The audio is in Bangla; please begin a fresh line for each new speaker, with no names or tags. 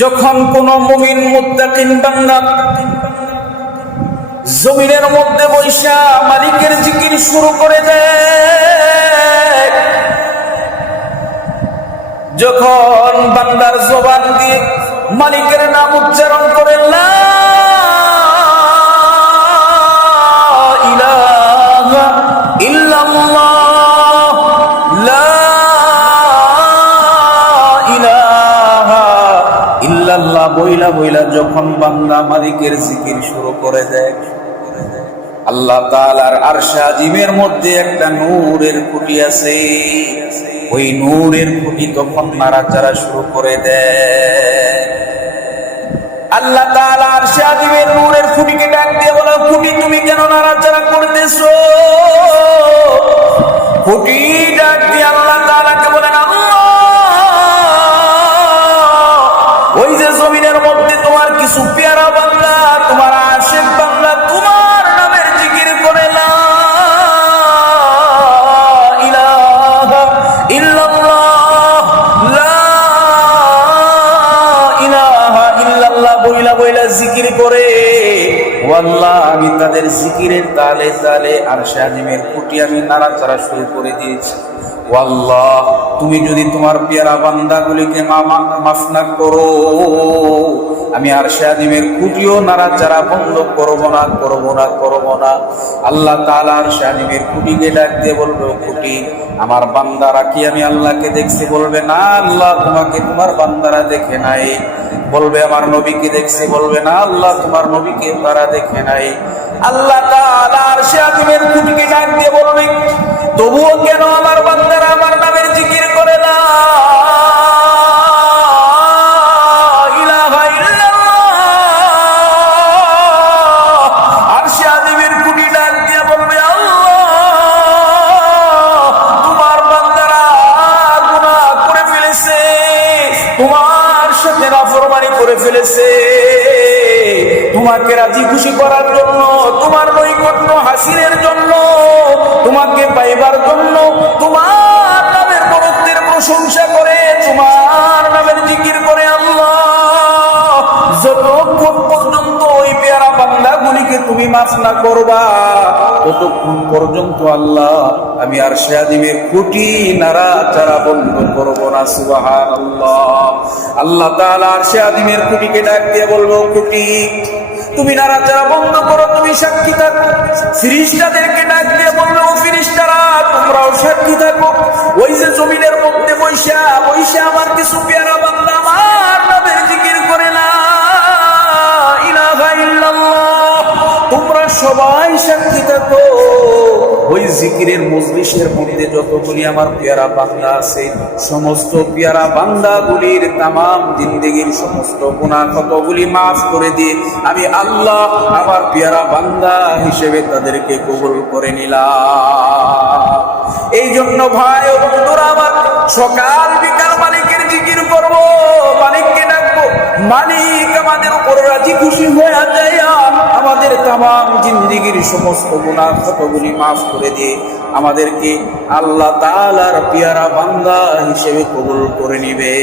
যখন কোন মুমিন মুত্তাকিন বান্দা জমিনের মধ্যে বৈশা মালিকের জিকির শুরু করে দেয়, যখন বান্দার জবান দিয়ে মালিকের নাম উচ্চারণ করে, লা বইলা বইলা যখন বান্দা মালিকের জিকির শুরু করে দেয়, আল্লাহ তাআলার আরশে আজিমের মধ্যে একটা নূরের খুঁটি আছে। ওই নূরের খুঁটি তখন নাড়াচাড়া শুরু করে দেয়। আল্লাহ তাআলা আরশে আজিমের নূরের খুঁটিকে ডাক দিয়ে বলো, খুঁটি তুমি কেন নাড়াচাড়া জিকির করে। ওয়াল্লাহ, আমি তাদের জিকিরের তালে তালে আর শাহিমের কুটি আমি নাড়াচাড়া শুরু করে দিয়েছি। ওয়াল্লাহ, তুমি যদি তোমার পেয়ারা বান্দাগুলিকে মাফ না করো। আমি আর শাহিমের কুটিও নাড়াচাড়া বন্ধ করব না করব না করব না। আল্লাহ তাআলা আর শাহিমের কুটিকে ডাক দিয়ে বলবে কুটি, আমার বান্দারা কি আমি আল্লাহকে দেখছি? বলবে, না আল্লাহ, তোমাকে তোমার বান্দারা দেখে নাই। বলবে, আমার নবীকে দেখছি। বলবে, না আল্লাহ, তোমার নবীকে তারা দেখে নাই। আল্লাহ আজিমের তোমার সাথে নাফরমানি করে ফেলেছে। তোমাকে রাজি খুশি করার জন্য, তোমার নৈকট্য হাসিনের জন্য, তোমাকে পাইবার জন্য, তোমার নামের বরত্বের প্রশংসা করে, তোমার নামের জিকির করে আল্লাহ যত পর্যন্ত বান্দাগুলিকে তুমি মাফ না করবা। ততক্ষণ পর্যন্ত আল্লাহ, আমি আর শাহিমের খুঁটি নাড়া চারা বন্ধ করব না সুবাহান আল্লাহ আল্লাহ তাআলা আর শাহিমের খুঁটিকে ডাক দিয়ে বলব খুঁটি, তুমি নাড়াচাড়া বন্ধ করো, তুমি সাক্ষী থাকো। ফিরিস্তাদেরকে ডাক দিয়ে বলল ফিরিস্তারা, তোমরাও সাক্ষী থাকো। ওই যে জমিনের মধ্যে বৈশা বৈশা আমার কিছু পেয়ারা বান্দা সবাই সাক্ষী থাকো ওই জিকিরের মজলিসের মধ্যে যতগুলি আমার পেয়ারা বান্দা আছে, সমস্ত পেয়ারা বান্দাগুলির তামাম জিন্দেগির সমস্ত গুণা কতগুলি মাফ করে দিয়ে আমি আল্লাহ আমার পেয়ারা বান্দা হিসেবে তাদেরকে কবুল করে নিলাম। এই জন্য ভাই ও বন্ধুরা, আমার সকাল বিকাল মালিকের জিকির করব, মালিককে মালিক আমাদের উপর রাজি খুশি হয়ে যায় আমাদের তাম জিন্দিগির সমস্ত গুণা ক্ষতগুলি মাফ করে দিয়ে আমাদেরকে আল্লাহ তালার পিয়ারা বান্দা হিসেবে কবুল করে নিবে।